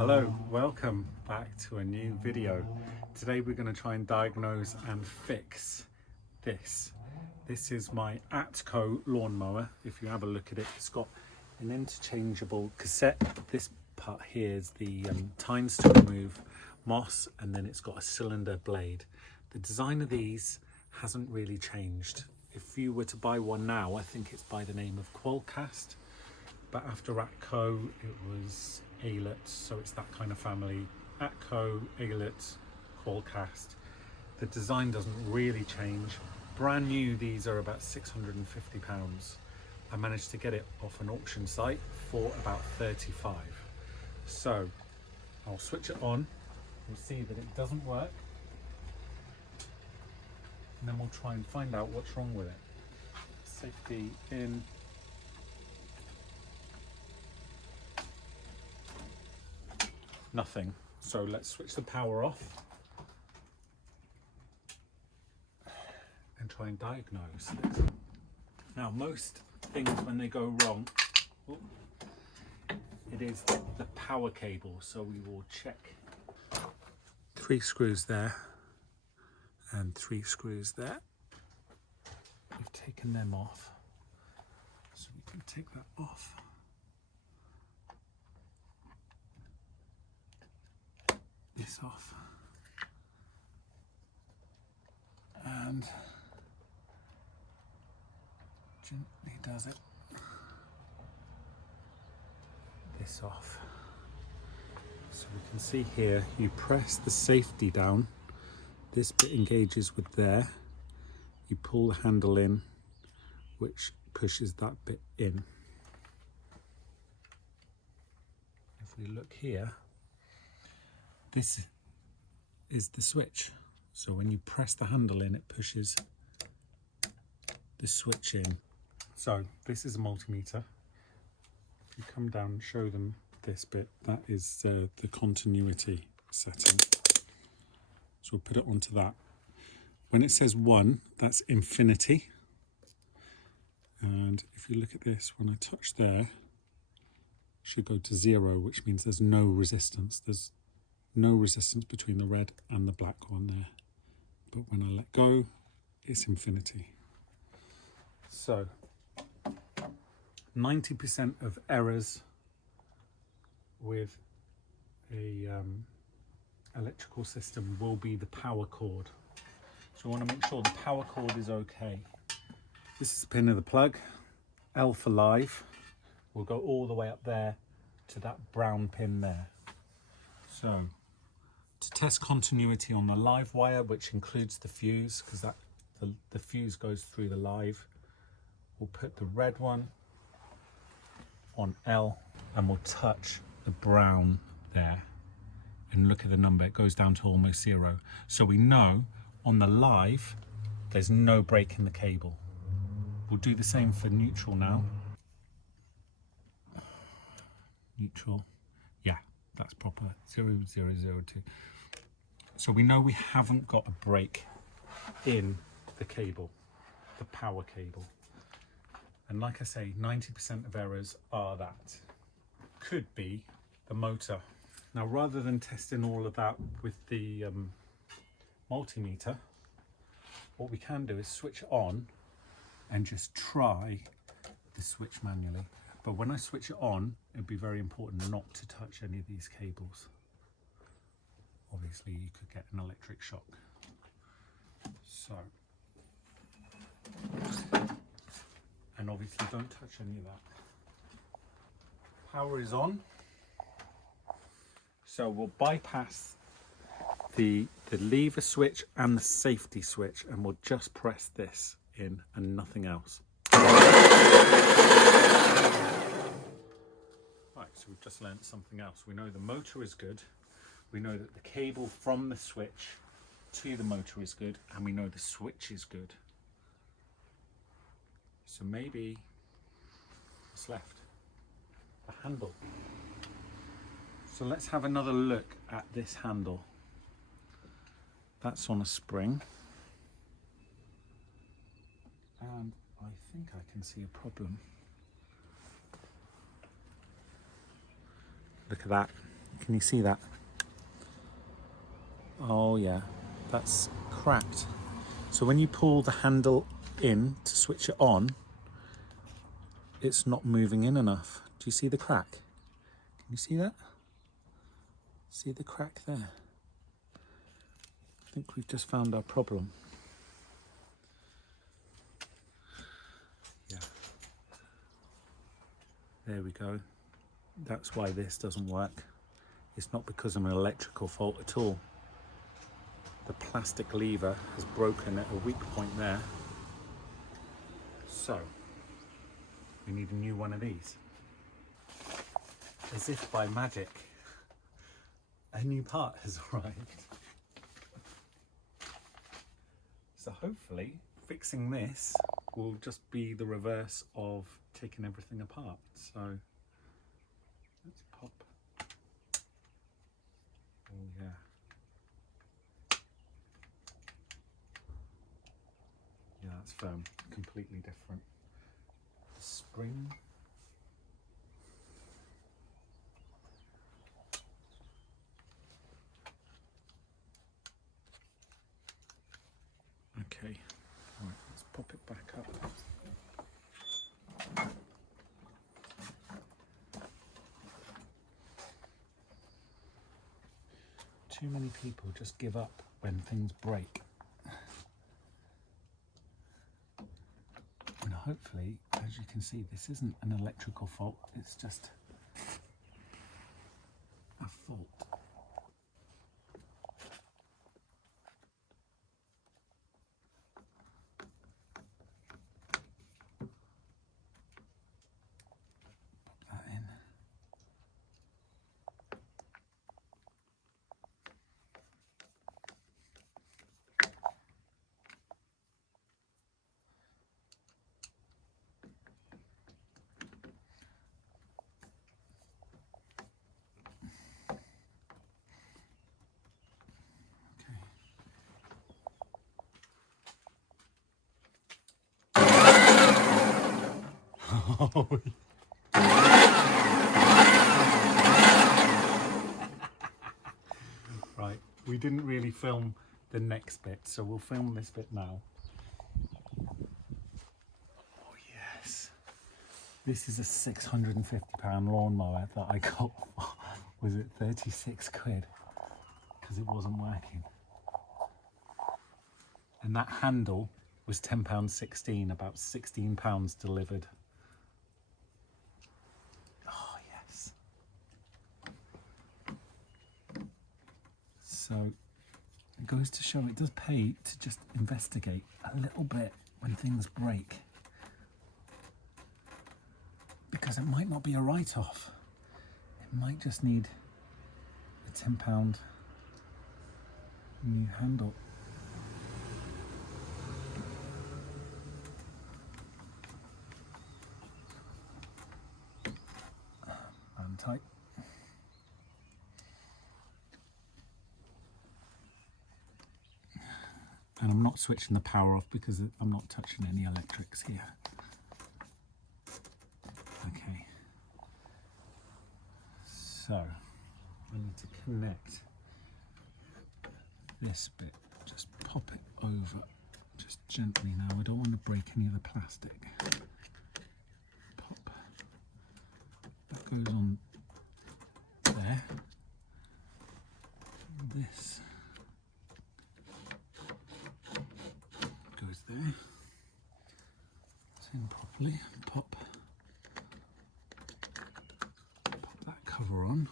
Hello, welcome back to a new video. Today we're going to try and diagnose and fix this. This is my ATCO lawnmower. If you have a look at it, it's got an interchangeable cassette. This part here is the tines to remove moss, and then it's got a cylinder blade. The design of these hasn't really changed. If you were to buy one now, I think it's by the name of QUALCAST, but after ATCO it was ALLETT, so it's that kind of family. ATCO, ALLETT, QUALCAST. The design doesn't really change. Brand new, these are about £650. I managed to get it off an auction site for about 35. So I'll switch it on. You'll see that it doesn't work, and then we'll try and find out what's wrong with it. Safety in. Nothing. So let's switch the power off and try and diagnose this. Now, most things when they go wrong, it is the power cable. So we will check 3 screws there and 3 screws there. We've taken them off, so we can take that off. This off, and gently does it. This off. So we can see here, you press the safety down, this bit engages with there, you pull the handle in, which pushes that bit in. If we look here, this is the switch. So when you press the handle in, it pushes the switch in. So this is a multimeter. If you come down and show them this bit, that is the continuity setting. So we'll put it onto that. When it says 1, that's infinity. And if you look at this, when I touch there, it should go to 0, which means there's no resistance. There's no resistance between the red and the black one there. But when I let go, it's infinity. So 90% of errors with a electrical system will be the power cord. So we want to make sure the power cord is okay. This is the pin of the plug. L for live. We'll go all the way up there to that brown pin there. So to test continuity on the live wire, which includes the fuse, because the fuse goes through the live, we'll put the red one on L and we'll touch the brown there, and look at the number, it goes down to almost 0. So we know on the live there's no break in the cable. We'll do the same for neutral now. Neutral, yeah, that's proper, 0002. So we know we haven't got a break in the cable, the power cable. And like I say, 90% of errors are that. Could be the motor. Now, rather than testing all of that with the multimeter, what we can do is switch on and just try the switch manually. But when I switch it on, it'd be very important not to touch any of these cables. Obviously, you could get an electric shock. So, and obviously don't touch any of that. Power is on. So we'll bypass the lever switch and the safety switch, and we'll just press this in and nothing else. Right, so we've just learned something else. We know the motor is good. We know that the cable from the switch to the motor is good, and we know the switch is good. So maybe what's left? The handle. So let's have another look at this handle. That's on a spring. And I think I can see a problem. Look at that. Can you see that? Oh yeah, that's cracked. So when you pull the handle in to switch it on, it's not moving in enough. Do you see the crack? Can you see that? See the crack there? I think we've just found our problem. Yeah. There we go. That's why this doesn't work. It's not because of an electrical fault at all. The plastic lever has broken at a weak point there. So, we need a new one of these. As if by magic, a new part has arrived. So hopefully, fixing this will just be the reverse of taking everything apart. So, let's pop. Oh yeah. Yeah, that's firm, completely different. The spring. Okay, right, let's pop it back up. Too many people just give up when things break. And hopefully, as you can see, this isn't an electrical fault, it's just a fault. Pop that in. Right, we didn't really film the next bit, so we'll film this bit now. Oh yes, this is a £650 lawnmower that I got. Was it 36 quid? Because it wasn't working. And that handle was £10.16, about £16 delivered. Oh yes. So it goes to show it does pay to just investigate a little bit when things break. Because it might not be a write-off. It might just need a £10 new handle. And tight. And I'm not switching the power off because I'm not touching any electrics here. Okay. So, I need to connect this bit. Just pop it over, just gently now. I don't want to break any of the plastic. Pop. That goes on there. This goes there. It's in properly. Pop that cover on.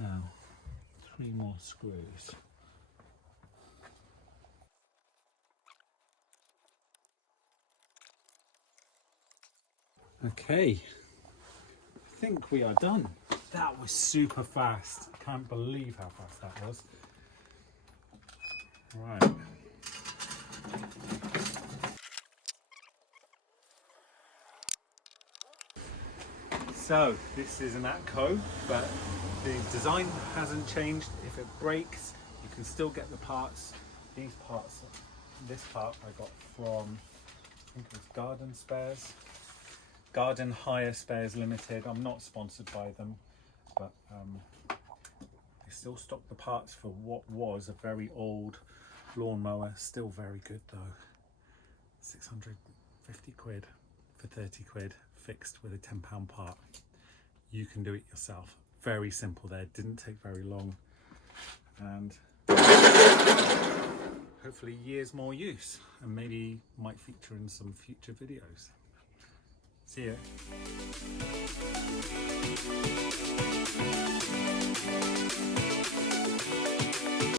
Now, 3 more screws. Okay, I think we are done. That was super fast. I can't believe how fast that was. Right. So this is an ATCO, but the design hasn't changed. If it breaks, you can still get the parts. These parts, this part I got from, I think it was Garden Hire Spares Limited. I'm not sponsored by them, but still stock the parts for what was a very old lawnmower. Still very good though. 650 quid for 30 quid fixed with a £10 part. You can do it yourself. Very simple there, didn't take very long, and hopefully years more use, and maybe might feature in some future videos. See ya.